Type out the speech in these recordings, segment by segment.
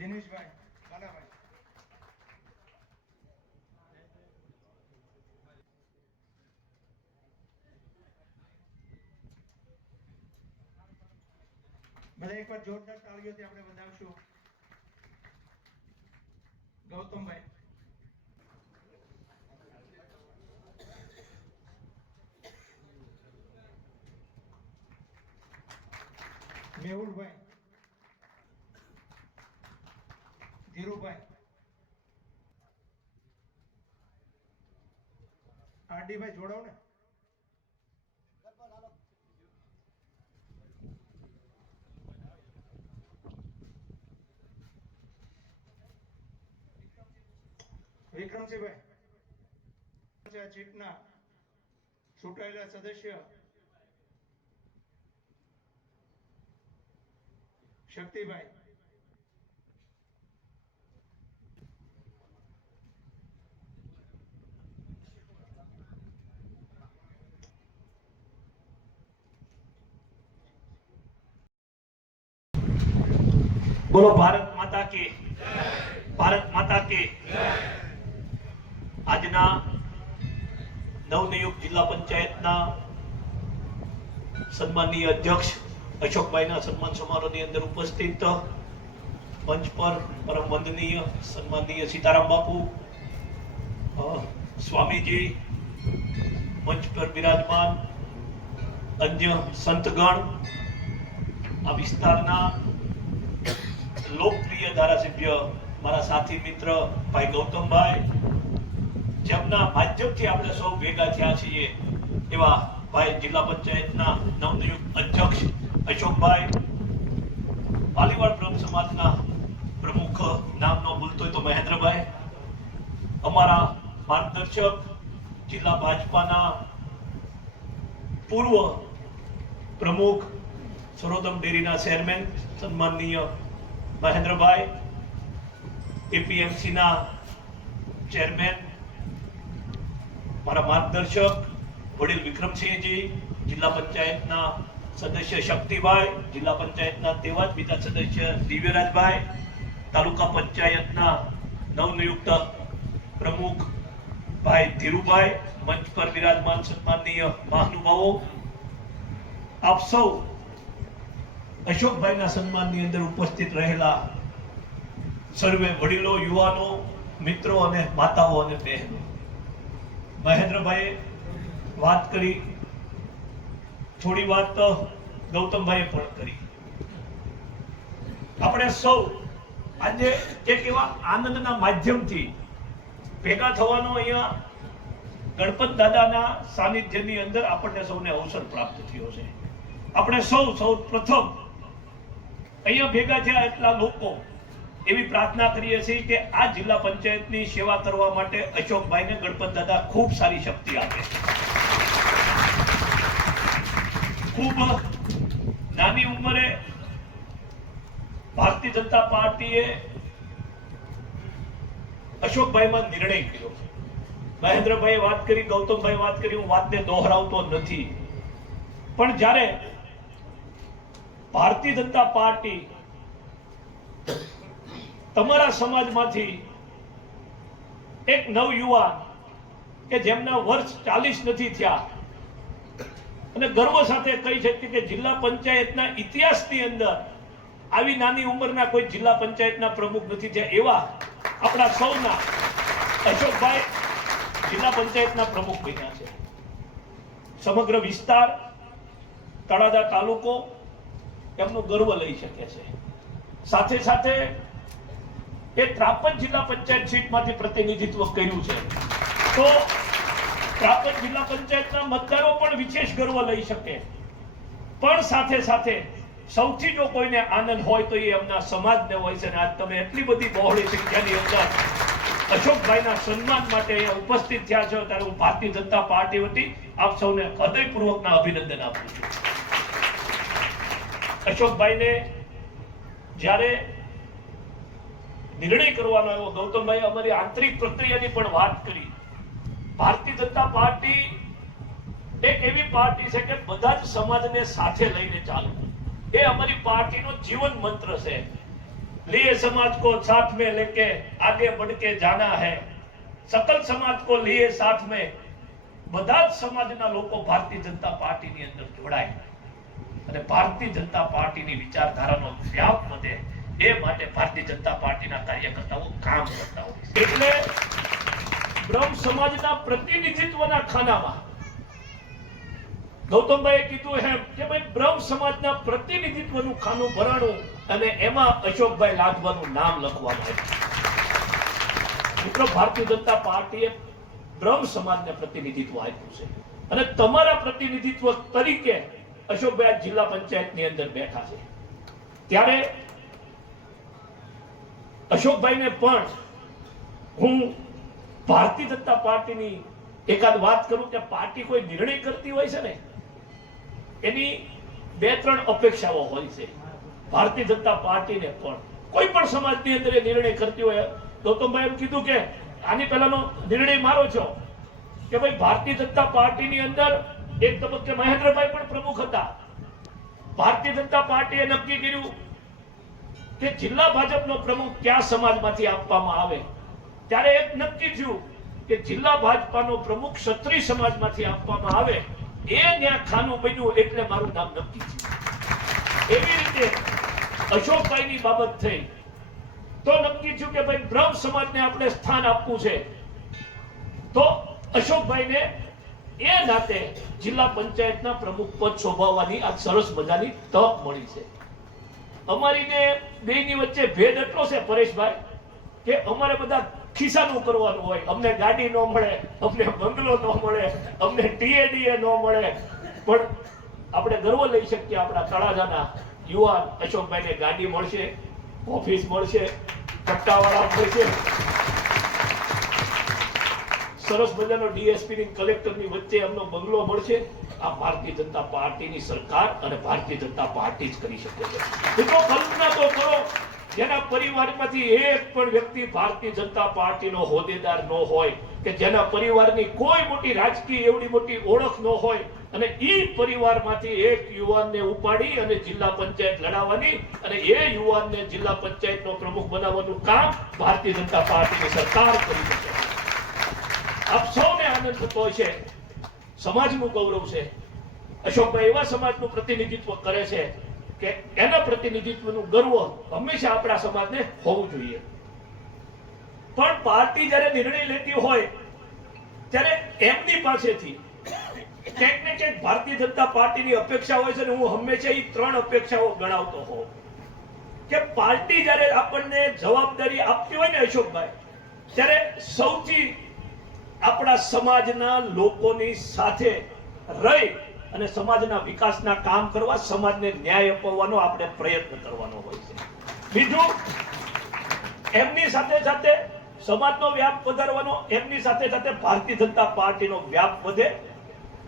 દિનેશભાઈ કાનાભાઈ બધા એકવાર જોરદાર તાળીઓથી આપણે વધાવશું. ગૌતમભાઈ મેહુલભાઈ ધીરુભાઈ આરડીભાઈ જોડાવ ને વિક્રમસિંહભાઈ ચીફના ચૂંટાયેલા સદસ્ય શક્તિભાઈ बोलो भारत माता की भारत माता की આજના નવનિયુક્ત જિલ્લા પંચાયતના સન્માનીય અધ્યક્ષ અશોકભાઈના સન્માન સમારોહની અંદર ઉપસ્થિત મંચ પર પરમ વંદનીય સન્માનીય સીતારામ બાપુ સ્વામીજી, મંચ પર બિરાજમાન અન્ય સંતગણ, આ વિસ્તારના લોકપ્રિય ધારાસભ્ય મારા સાથી મિત્ર ભાઈ ગૌતમભાઈ, જેમના માધ્યમથી આપણે સૌ ભેગા થયા છીએ એવા ભાઈ જિલ્લા પંચાયતના નવનિયુક્ત અધ્યક્ષ અશોકભાઈ, પાલીવાડ બ્રહ્મ સમાજના પ્રમુખ, નામ ન ભૂલતો હોય તો મહેન્દ્રભાઈ, અમારા માર્ગદર્શક જિલ્લા ભાજપાના પૂર્વ પ્રમુખ, સરોદમ ડેરીના ચેરમેન સન્માનનીય મહેન્દ્રભાઈ, એપીએમસીના ચેરમેન મારા માર્ગદર્શક વડીલ વિક્રમસિંહજી, જિલ્લા પંચાયતના સદસ્ય શક્તિભાઈ, જિલ્લા પંચાયતના તેવા જ બીજા સદસ્ય દિવ્યરાજભાઈ, તાલુકા પંચાયતના નવનિયુક્ત પ્રમુખ ભાઈ ધીરુભાઈ, મંચ પર બિરાજમાન સન્માનનીય મહાનુભાવો, આપ સૌ અશોકભાઈના સન્માનની અંદર ઉપસ્થિત રહેલા સર્વે વડીલો, યુવાનો, મિત્રો અને માતાઓ અને બહેનો, મહેન્દ્રભાઈએ વાત કરી, થોડી વાત તો ગૌતમભાઈએ પણ કરી. આપણે સૌ આજે એક એવા આનંદના માધ્યમથી ભેગા થવાનો અહીંયા ગણપત દાદાના સાનિધ્યની અંદર આપણને સૌને અવસર પ્રાપ્ત થયો છે. આપણે સૌ પ્રથમ અહીંયા ભેગા થયા એટલા લોકો એવી પ્રાર્થના કરીએ છીએ કે આ જિલ્લા પંચાયતની સેવા કરવા માટે અશોકભાઈને ગણપત દાદા ખૂબ સારી શક્તિ આપે. ખૂબ નાની ઉંમરે ભારતીય જનતા પાર્ટીએ અશોકભાઈમાં નિર્ણય કર્યો. મહેન્દ્રભાઈએ વાત કરી, ગૌતમભાઈ વાત કરી, હું વાતને દોહરાવતો નથી, પણ જ્યારે ભારતીય જનતા પાર્ટી તમારા સમાજમાંથી એક નવયુવાન કે જેમના વર્ષ 40 નથી થયા અને ગર્વ સાથે કહી શકીએ કે જિલ્લા પંચાયતના ઇતિહાસની અંદર આવી નાની ઉંમરના કોઈ જિલ્લા પંચાયતના પ્રમુખ નથી થયા એવા આપણા સૌના અશોકભાઈ જિલ્લા પંચાયતના પ્રમુખ બન્યા છે. સમગ્ર વિસ્તાર, તળાજા તાલુકો એમનો ગર્વ લઈ શકે છે. સાથે સાથે એ 53 જિલ્લા પંચાયત સીટમાંથી પ્રતિનિધિત્વ કર્યું છે, તો 53 જિલ્લા પંચાયતના મતદારો પણ વિશેષ ગર્વ લઈ શકે. પણ સાથે સાથે સૌથી જો કોઈને આનંદ હોય તો એ એમના સમાજને હોય છે. આજ તમે એટલી બધી બહોળી સંખ્યાની અંદર અશોકભાઈના સન્માન માટે અહીંયા ઉપસ્થિત થયા છો, ત્યારે હું ભારતીય જનતા પાર્ટી વતી આપ સૌને હૃદયપૂર્વકના અભિનંદન આપું છું. અશોકભાઈને જ્યારે નિર્ણય કરવાનો આવ્યો, ગૌતમભાઈ અમારી આંતરિક પ્રક્રિયાની પણ વાત કરી. ભારતીય જનતા પાર્ટી એક એવી પાર્ટી છે કે બધા જ સમાજને સાથે લઈને ચાલવું એ અમારી પાર્ટીનો જીવન મંત્ર છે. लिए समाज को साथ में लेके आगे बढ़ के जाना है, सकल समाज को लिए साथ में બધા જ સમાજના લોકો ભારતીય જનતા પાર્ટીની અંદર જોડાય અને ભારતીય જનતા પાર્ટીની વિચારધારાનો વ્યાપ વધે એ માટે ભારતીય જનતા પાર્ટીના કાર્યકર્તાઓ કામ કરતા હોય છે. એટલે બ્રહ્મ સમાજના પ્રતિનિધિત્વના ખાનામાં ગૌતમભાઈએ કીધું એમ કે ભાઈ બ્રહ્મ સમાજના પ્રતિનિધિત્વનું ખાનું ભરાણું અને એમાં અશોકભાઈ લાડવાનું નામ લખવામાં આવ્યું. મિત્રો, ભારતીય જનતા પાર્ટીએ બ્રહ્મ સમાજને પ્રતિનિધિત્વ આપ્યું છે અને તમારા પ્રતિનિધિત્વ તરીકે અશોકભાઈ જિલ્લા પંચાયતની અંદર બેઠા છે. ત્યારે અશોકભાઈને પણ હું ભારતીય જનતા પાર્ટીની એકાદ વાત કરું કે પાર્ટી કોઈ નિર્ણય કરતી હોય છે ને એની 2-3 અપેક્ષાઓ હોય છે. ભારતીય જનતા પાર્ટીને પણ કોઈ પણ સમાજની અંદર એ નિર્ણય કરતી હોય. ગૌતમભાઈ એમ કીધું કે આની પહેલાનો નિર્ણય મારો છો કે ભાઈ ભારતીય જનતા પાર્ટીની અંદર એક તબક્કે મહેન્દ્રભાઈ પણ પ્રમુખ હતા. ભારતીય જનતા પાર્ટીએ નક્કી કર્યું કે જિલ્લા ભાજપનો પ્રમુખ કયા સમાજમાંથી આપવામાં આવે. ત્યારે એક નક્કી થયું કે જિલ્લા ભાજપાનો પ્રમુખ ક્ષત્રિય સમાજમાંથી આપવામાં આવે. એ ત્યાં ખાનું બન્યું એટલે મારું નામ નક્કી થયું. એવી રીતે અશોકભાઈની બાબત થઈ તો નક્કી થયું કે ભાઈ બ્રહ્મ સમાજને આપણે સ્થાન આપવું છે. તો અશોકભાઈને એ નાતે જિલ્લા પંચાયતના પ્રમુખ પદ શોભાવવાની આ સરસ મજાની તક મળી છે. અમારી ને બેની વચ્ચે ભેદ એટલો છે પરેશભાઈ કે અમારે બધા ખિસ્સાનું કરવાનું હોય. અમને ગાડી ન મળે, અમને બંગલો ન મળે, અમને ટીએડીએ ન મળે, પણ આપણે ગર્વ લઈ શકીએ આપણા તળાજાના યુવાન અશોકભાઈને ગાડી મળશે, ઓફિસ મળશે, પટ્ટાવાળા મળશે, સરસ મજાનો ડીએસપી ની કલેક્ટરની વચ્ચે એમનો બંગલો મળશે. આ ભારતીય જનતા પાર્ટીની સરકાર અને ભારતીય જનતા પાર્ટી જ કરી શકે છે. મિત્રો, કલ્પના તો કરો જેના પરિવારમાંથી એક પણ વ્યક્તિ ભારતીય જનતા પાર્ટીનો હોદ્દેદાર ન હોય કે જેના પરિવારની કોઈ મોટી રાજકીય એવડી મોટી ઓળખ ન હોય અને ઈ પરિવારમાંથી એક યુવાનને ઉપાડી અને જિલ્લા પંચાયત લડાવવાની અને એ યુવાનને જિલ્લા પંચાયતનો પ્રમુખ બનાવવાનું કામ ભારતીય જનતા પાર્ટીની સરકાર કરી શકે. આપ સૌને આનંદ થતો હશે. સમાજનું ગૌરવ છે. અશોકભાઈ એવા સમાજનું પ્રતિનિધિત્વ કરે છે કે એના પ્રતિનિધિત્વનું ગર્વ હંમેશા આપણા સમાજને હોવું જોઈએ. પણ પાર્ટી જ્યારે નિર્ણય લેતી હોય ત્યારે એમની પાસેથી ક્યાંક ને ક્યાંક ભારતીય જનતા પાર્ટીની અપેક્ષા હોય છે અને હું હંમેશા એ 3 અપેક્ષાઓ ગણાવતો હોઉં કે પાર્ટી જ્યારે આપણને જવાબદારી આપતી હોય ને અશોકભાઈ, ત્યારે સૌથી આપણા સમાજના લોકોની સાથે રહી અને સમાજના વિકાસના કામ કરવા, સમાજને ન્યાય અપાવવાનો આપણે પ્રયત્ન કરવાનો હોય છે. બીજું, એમની સાથે સાથે સમાજનો વ્યાપ વધારવાનો, એમની સાથે સાથે ભારતીય જનતા પાર્ટીનો વ્યાપ વધે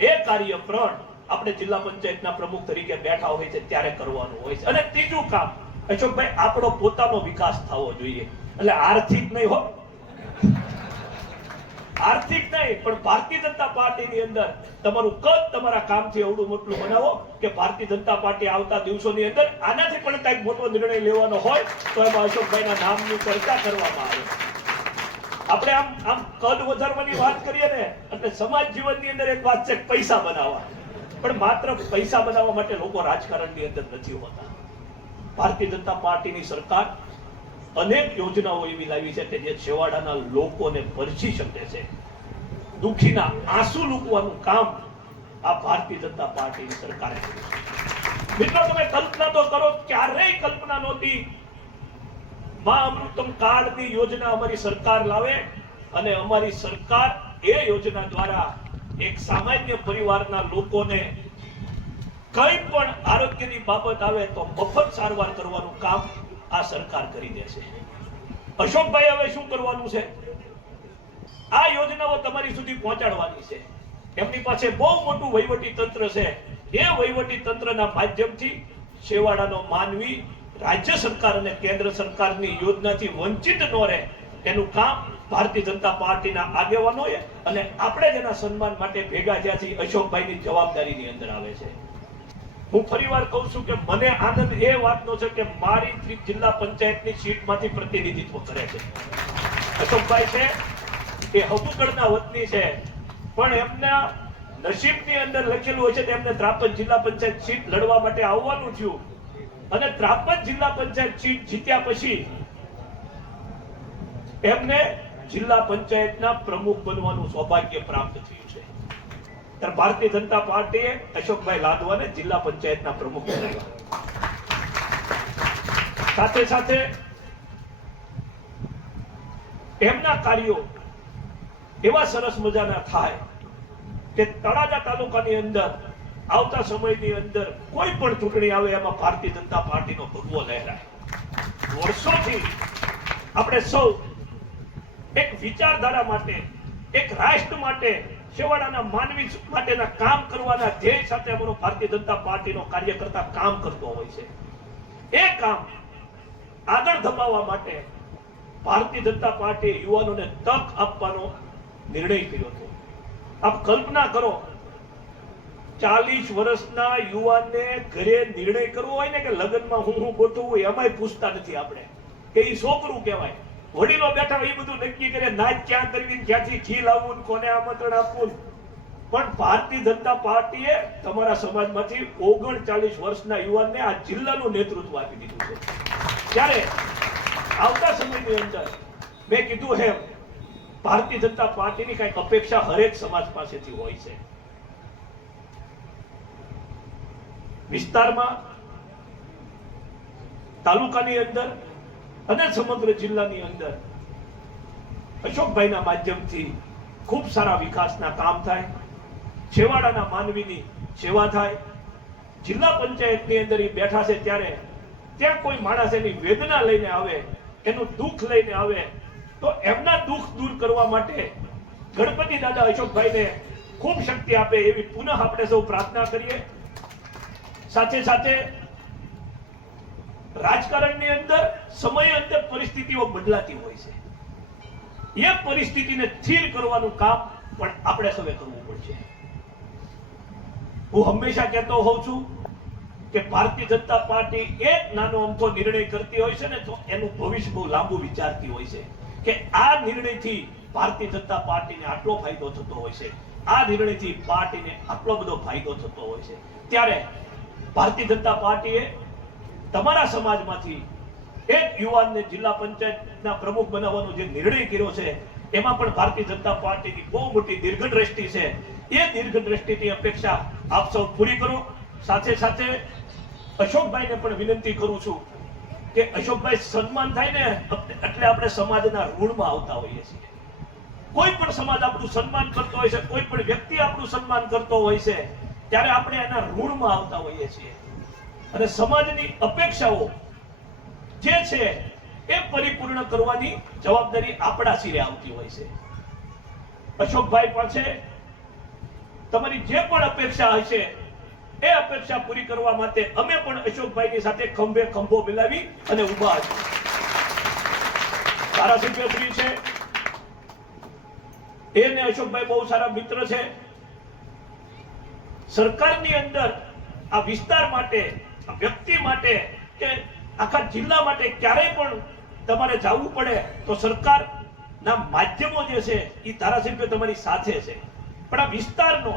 એ કાર્ય પણ આપણે જિલ્લા પંચાયતના પ્રમુખ તરીકે બેઠા હોય છે ત્યારે કરવાનું હોય છે. અને ત્રીજું કામ અશોકભાઈ, આપણો પોતાનો વિકાસ થવો જોઈએ. એટલે આર્થિક નહીં હો, આર્થિક નહીં, પણ ભારતીય જનતા પાર્ટીની અંદર તમારું કદ તમારા કામથી એવડું મોટું બનાવો કે ભારતીય જનતા પાર્ટી આવતા દિવસોની અંદર આનાથી પણ કંઈક મોટો નિર્ણય લેવાનો હોય તો એમાં અશોકભાઈના નામની ચર્ચા કરવામાં આવે. આપણે આમ કદ વધારવાની વાત કરીએ ને એટલે સમાજ જીવનની અંદર એક વાત છે પૈસા બનાવવા, પણ માત્ર પૈસા બનાવવા માટે લોકો રાજકારણની અંદર નથી હોતા. ભારતીય જનતા પાર્ટીની સરકાર અનેક યોજનાઓ એવી લાવી છે કે જે છેવાડાના લોકોને પરછી શકે છે. દુઃખીના આંસુ લૂકવાનું કામ આ ભારતીય જનતા પાર્ટીની સરકારે કર્યું છે. મિત્રો, તમે કલ્પના તો કરો, ક્યારેય કલ્પના નહોતી માં અમૃતમ કાર્ડની યોજના અમારી સરકાર લાવે અને અમારી સરકાર એ યોજના દ્વારા એક સામાન્ય પરિવારના લોકોને કઈ પણ આરોગ્યની બાબત આવે તો મફત સારવાર કરવાનું કામ આ સરકાર કરી દેશે. અશોકભાઈ હવે શું કરવાનું છે? આ યોજનાઓ તમારી સુધી પહોંચાડવાની છે. એમની પાસે બહુ મોટું વહીવટી તંત્ર છે. એ વહીવટી તંત્રના માધ્યમથી છેવાડાનો માનવી રાજ્ય સરકાર અને કેન્દ્ર સરકારની યોજનાથી વંચિત ન રહે એનું કામ ભારતીય જનતા પાર્ટીના આગેવાનોએ અને આપણે જેના સન્માન માટે ભેગા થયા છીએ અશોકભાઈની જવાબદારીની અંદર આવે છે. હું ફરીવાર કહું છું કે મને આનંદ એ વાતનો છે કે મારી જિલ્લા પંચાયતની સીટમાંથી પ્રતિનિધિત્વ કરે છે અશોકભાઈ છે એ હબુગઢના વતની છે, પણ એમના નસીબની અંદર લખેલું હોય છે કે એમને ત્રાપજ જિલ્લા પંચાયત સીટ લડવા માટે આવવાનું થયું અને ત્રાપજ જિલ્લા પંચાયત સીટ જીત્યા પછી એમને જિલ્લા પંચાયતના પ્રમુખ બનવાનું સૌભાગ્ય પ્રાપ્ત થયું છે. ત્યારે ભારતીય જનતા પાર્ટીએ અશોકભાઈ લાદવાને જિલ્લા પંચાયતના પ્રમુખ બનાવ્યા. સાથે સાથે એમના કાર્યો એવા સરસ મજાના થાય કે તળાજા તાલુકાની અંદર આવતા સમયની અંદર કોઈ પણ ચૂંટણી આવે એમાં ભારતીય જનતા પાર્ટીનો ભગવો લહેરાય. વર્ષોથી આપણે સૌ એક વિચારધારા માટે, એક રાષ્ટ્ર માટે, છેવાડાના માનવી માટેના કામ કરવાના ધ્યેય સાથે અમારો ભારતીય જનતા પાર્ટીનો કાર્યકર્તા કામ કરતો હોય છે. એ કામ આગળ ધપાવવા માટે ભારતીય જનતા પાર્ટીએ યુવાનોને તક આપવાનો નિર્ણય કર્યો હતો. આપ કલ્પના કરો, 40 વર્ષના યુવાનને ઘરે નિર્ણય કરવો હોય ને કે લગ્નમાં હું ગોઠવવું, એમાંય પૂછતા નથી આપણે કે એ છોકરું કહેવાય. વડીલો બેઠા હોય એ બધું નક્કી કરે, નાચ ક્યાં કરવી, ક્યાંથી ઘી લાવવું, કોને આમંત્રણ આપવું. પણ ભારતીય જનતા પાર્ટીએ તમારા સમાજમાંથી 39 વર્ષના યુવાનને આ જિલ્લાનું નેતૃત્વ આપી દીધું છે. ત્યારે આવતા સમયની અંદર મેં કીધું એમ ભારતીય જનતા પાર્ટીની કઈક અપેક્ષા હરેક સમાજ પાસેથી હોય છે. વિસ્તારમાં, તાલુકાની અંદર અને સમગ્ર જિલ્લાની અંદર અશોકભાઈના માધ્યમથી ખૂબ સારા વિકાસના કામ થાય, છેવાડાના માનવીની સેવા થાય. જિલ્લા પંચાયતની અંદર એ બેઠા છે ત્યારે ત્યાં કોઈ માણસ એની વેદના લઈને આવે, એનું દુઃખ લઈને આવે તો એમના દુઃખ દૂર કરવા માટે ગણપતિ દાદા અશોકભાઈને ખૂબ શક્તિ આપે એવી પુનઃ આપણે સૌ પ્રાર્થના કરીએ. સાથે સાથે રાજકારણની અંદર સમય અંદર પરિસ્થિતિઓ બદલાતી હોય છે. એ પરિસ્થિતિને સ્થિર કરવાનું કામ પણ આપણે સૌએ કરવું પડશે. હું હંમેશા કહેતો હોઉં છું કે ભારતીય જનતા પાર્ટી એક નાનો અમથો નિર્ણય કરતી હોય છે ને તો એનું ભવિષ્ય બહુ લાંબુ વિચારતી હોય છે કે આ નિર્ણયથી ભારતીય જનતા પાર્ટીને આટલો ફાયદો થતો હોય છે, આ નિર્ણયથી પાર્ટીને આટલો બધો ફાયદો થતો હોય છે. ત્યારે ભારતીય જનતા પાર્ટીએ તમારા સમાજમાંથી એક યુવાનને જિલ્લા પંચાયતના પ્રમુખ બનાવવાનો જે નિર્ણય કર્યો છે એમાં પણ ભારતીય જનતા પાર્ટીની બહુ મોટી દીર્ઘદ્રષ્ટિ છે. એ દીર્ઘદ્રષ્ટિની અપેક્ષા આપ સૌ પૂરી કરો. સાથે સાથે અશોકભાઈને પણ વિનંતી કરું છું કે અશોકભાઈ સન્માન થાય ને એટલે આપણે સમાજના ઋણમાં આવતા હોઈએ છીએ. કોઈ પણ સમાજ આપણું સન્માન કરતો હોય છે, કોઈ પણ વ્યક્તિ આપણું સન્માન કરતો હોય છે ત્યારે આપણે એના ઋણમાં આવતા હોઈએ છીએ અને સમાજની અપેક્ષાઓ જે છે એ પરિપૂર્ણ કરવાની જવાબદારી આપણા સિરે આવતી હોય છે. અશોકભાઈ પાસે તમારી જે પણ અપેક્ષા હશે એ અપેક્ષા પૂરી કરવા માટે અમે પણ અશોકભાઈની સાથે ખંભે ખંભો મિલાવી અને ઊભા છીએ. ધારાસભ્યશ્રી છે એને અશોકભાઈ બહુ સારા મિત્ર છે. સરકારની અંદર આ વિસ્તાર માટે, આ વ્યક્તિ માટે કે આખા જિલ્લા માટે ક્યારેય પણ તમારે જવું પડે તો સરકારના માધ્યમો જે છે એ ધારાસભ્ય તમારી સાથે છે. પણ આ વિસ્તારનો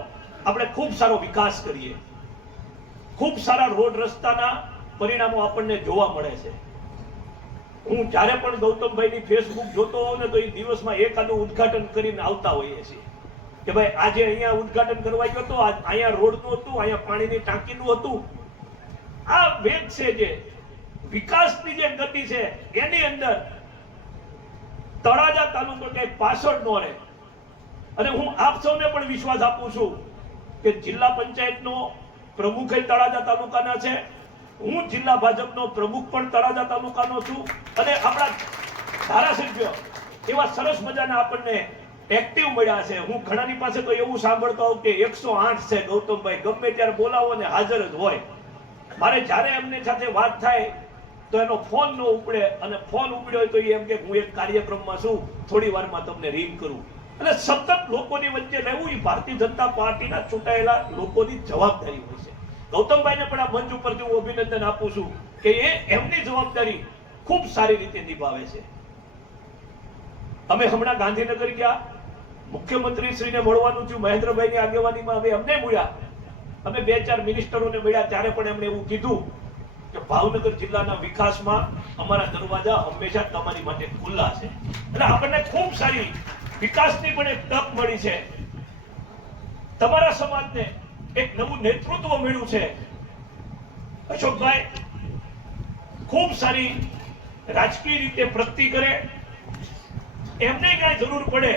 આપણે ખૂબ સારો વિકાસ કરીએ, ખૂબ સારા રોડ રસ્તાના પરિણામો આપણને જોવા મળે છે. હું જ્યારે પણ ગૌતમભાઈની ફેસબુક જોતો હોઉં ને તો એ દિવસમાં એકાદું ઉદ્ઘાટન કરીને આવતા હોઈએ છીએ કે ભાઈ આજે અહીંયા ઉદ્ઘાટન કરવા ગયો તો અહીંયા રોડનું હતું, અહીંયા પાણીની ટાંકીનું હતું. આ વેગ છે જે વિકાસની જે ગતિ છે એની અંદર તળાજા તાલુકો ક્યાંય પાછળ ન રહે. અને હું આપ સૌને પણ વિશ્વાસ આપું છું કે જિલ્લા પંચાયતનો પ્રમુખ તળાજા તાલુકાના છે, હું જિલ્લા ભાજપનો પ્રમુખ પણ તળાજા તાલુકાનો છું અને આપણા ધારાસભ્ય એવા સરસ મજાના આપણને એક્ટિવ મળ્યા છે. હું ઘણાની પાસે તો એવું સાંભળતો હોઉં કે 108 છે ગૌતમભાઈ, ગમે ત્યારે બોલાવો ને હાજર જ હોય. મારે જ્યારે એમની સાથે વાત થાય તો એનો ફોન ન ઉપડે અને ફોન ઉપડ્યો હોય તો એમ કે હું એક કાર્યક્રમમાં છું, થોડી વારમાં તમને રિંગ કરું. એટલે સતત લોકોની વચ્ચે રહેવું એ ભારતીય જનતા પાર્ટીના ચૂંટાયેલા લોકોની જવાબદારી હોય છે. ગૌતમભાઈને પણ આ મંચ ઉપરથી હું અભિનંદન આપું છું કે એ એમની જવાબદારી ખૂબ સારી રીતે નિભાવે છે. અમે હમણાં ગાંધીનગર ગયા, મુખ્યમંત્રી શ્રીને મળવાનું થયું, મહેન્દ્રભાઈની આગેવાનીમાં અમે અમને મળ્યા, અમે 2-4 મિનિસ્ટરોને મળ્યા, ત્યારે પણ એમણે એવું કીધું કે ભાવનગર જિલ્લાના વિકાસમાં અમારા દરવાજા હંમેશા તમારી માટે ખુલ્લા છે અને આપણને ખૂબ સારી વિકાસની પણ એક તક મળી છે. તમારા સમાજને એક નવું નેતૃત્વ મળ્યું છે. અશોકભાઈ ખૂબ સારી રાજકીય રીતે પ્રગતિ કરે, એમને ક્યાંય જરૂર પડે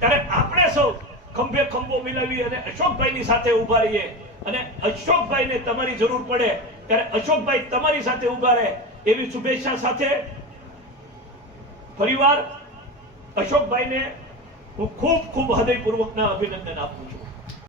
ત્યારે આપણે સૌ ખંભે ખંભો મિલાવી અને અશોકભાઈની સાથે ઉભા રહીએ અને અશોકભાઈને તમારી જરૂર પડે ત્યારે અશોકભાઈ તમારી સાથે ઉભા રહે એવી શુભેચ્છા સાથે ફરીવાર અશોકભાઈને હું ખૂબ ખૂબ હૃદયપૂર્વકના અભિનંદન આપું છું.